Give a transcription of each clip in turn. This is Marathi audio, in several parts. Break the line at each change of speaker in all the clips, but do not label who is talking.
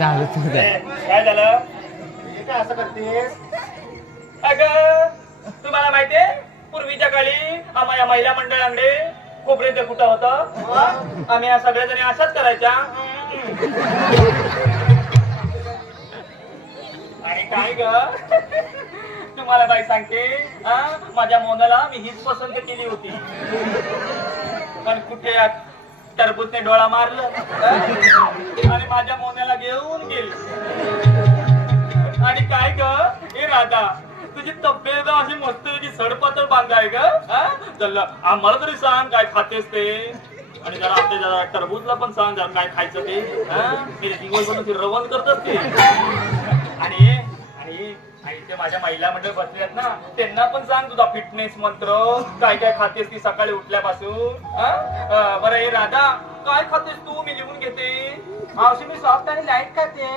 झालं तुझं
काय झालं?
हे काय असं करतेस?
अग तुम्हाला माहितीये पूर्वीच्या काळी आम्हा या महिला मंडळांकडे खोबरे ते कुठं होतं? आम्ही या सगळ्या जणी अशाच करायच्या. आणि काय ग? तुम्हाला बाई सांगते हा? माझ्या मोनाला मी हीच पसंत केली होती. पण कुठे टरबूजने डोळा मारलं. आणि माझ्या मोन्याला घेऊन गेली. आणि काय ग? हे राधा तुझी तब्येत अशी मस्त की सडपातळ बांधाय ग? हा? चल आम्हाला तरी सांग काय खातेस ते. आणि जरा आपल्या जरा टरबूजला पण सांग जरा काय खायचं ते. हा? मी ते रवण करतात ते नाही आणि ते माझ्या महिला मंडळ बसले आहेत ना त्यांना पण सांग तुझा फिटनेस मंत्र. काय काय खातेस ती सकाळी उठल्यापासून? बरं हे राधा काय खातेस तू? मी लिहून घेते.
मावशी मी सॉफ्ट आणि लाइट खाते.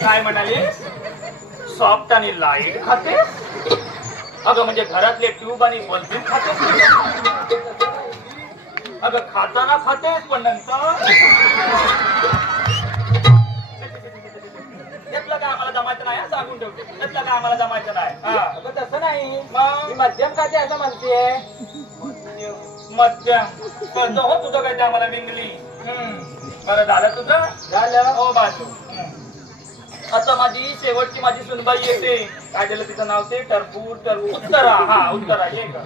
काय म्हणाली सॉफ्ट आणि लाइट खाते अगं म्हणजे घरातले ट्यूब आणि बल्बी खाते अगं खाताना खातेस पण नंतर? त्यातलं काय आम्हाला जमायचं नाही हा, सांगून ठेवते त्यातलं काय आम्हाला जमायचं नाही हा?
अगं तसं नाही.
मग?
मी मध्यम खाते असं म्हणते
मध्यम. कळतं हो तुझं काय ते आम्हाला विंगली हम्म. बरं झालं तुझं?
झालं.
हो बाजू आता माझी शेवटची माझी सुनबाई येते. काय झालं तिचं नाव ते? टरबूज टरबूज उत्तरा. हा उत्तरा. ये ग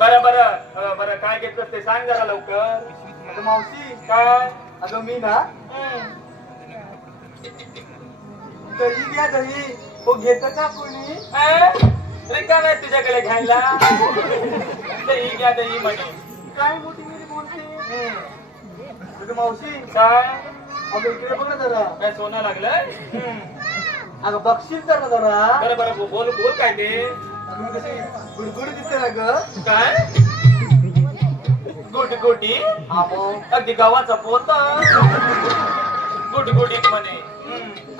बरं बरं बरं काय घेतलं ते सांग जरा लवकर.
मावशी.
काय?
अगं मी ना
हम्म.
दही घ्या दही. हो घेत का कोणी?
रिकाम आहे तुझ्याकडे घ्यायला. दही घ्या दही म्हणे.
काय मोठी मोठी बोलते? अगं मावशी?
काय
अगं इकडे बघ ना जरा.
काय सोनं लागलंय.
अगं बघशील तर ना जरा.
बरं बरं बो- बोल बोल काय ते?
अगं मी कशी गुडगुडी दिसते ना ग.
काय? गुड गुडी?
हा मग
अगदी गावाचा पोत. गुडीत म्हणे.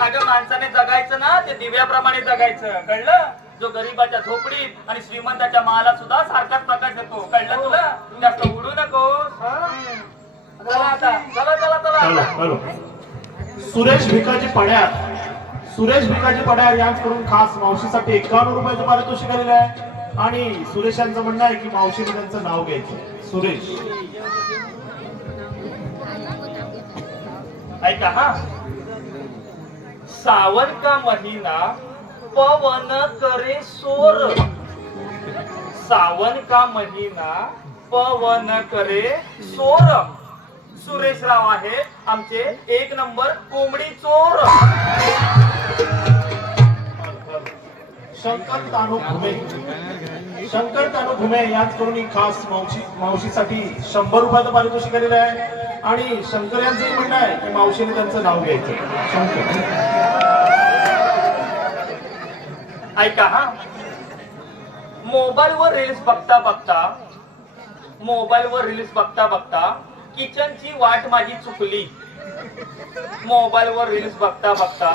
अगं माणसाने जगायचं ना ते दिव्याप्रमाणे जगायचं. कळलं? जो गरीबाच्या झोपडीत आणि श्रीमंताच्या माला सुद्धा सारखाच प्रकाश येतो कळलं तुला? चला
सुरेश भिकाजी पड्यार. सुरेश भिकाजी पड्यार यांकडून खास मावशीसाठी एकावन्न रुपयाचं पारितोषिक आलेलं आहे. आणि सुरेश यांचं म्हणणं आहे की मावशीने त्यांचं नाव घ्यायचं. सुरेश.
ऐका हा. सावन का महिना पवन करे सोर. सावन का महिना पवन करे सोर. सुरेश राव आहे आमचे एक नंबर कोंबडी चोर.
शंकर तानू घुमे. शंकर तानू घुमे यांच्याकडून ही खास मावशी मावशीसाठी शंभर रुपयाचं पारितोषिक आलेलं आहे. आणि शंकर यांचंही म्हणणं आहे की मावशीने त्यांचं नाव घ्यायचं. शंकर.
ऐका हा. मोबाईल वर रील्स बघता बघता मोबाईल वर रील्स बघता बघता किचनची वाट माझी चुकली. मोबाईल वर रील्स बघता बघता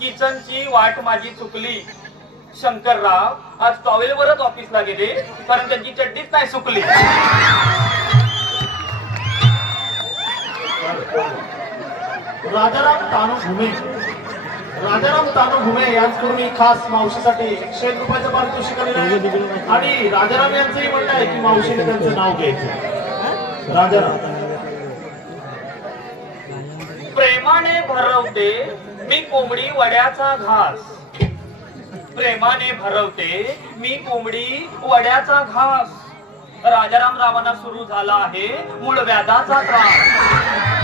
किचनची वाट माझी चुकली. शंकरराव आज टॉवेल वरच ऑफिसला गेले कारण त्यांची चड्डीच नाही सुकली.
राजाराम तानू घुमे. राजाराम तानू घुमे यांच्याकडून ही खास मावशीसाठी एकशे एक रुपयाचं पारितोषिक आलेलं आहे. आणि राजाराम यांचंही म्हणणं आहे की मावशीने त्यांचं नाव घ्यायचं. राजाराम.
प्रेमाने भरवते मी कोंबडी वड्याचा घास. प्रेमाने भरवते मी कोंबडी वड्याचा घास. राजाराम रावांना सुरू झाला आहे मूळ व्याधाचा त्रास.